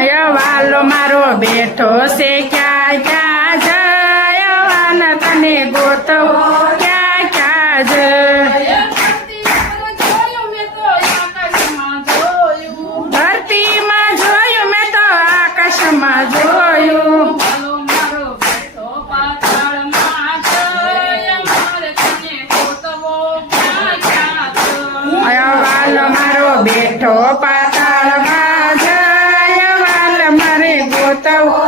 વાલો મારો બેઠો છે ક્યાં ક્યાં જય વાન તને ગોતવો ક્યાં ક્યાં જય ધરતીમાં જોયું મેં તો આકાશમાં જોયું વાલો મારો બેઠો પાતાળમાં જય વાલ મારે ગોતવો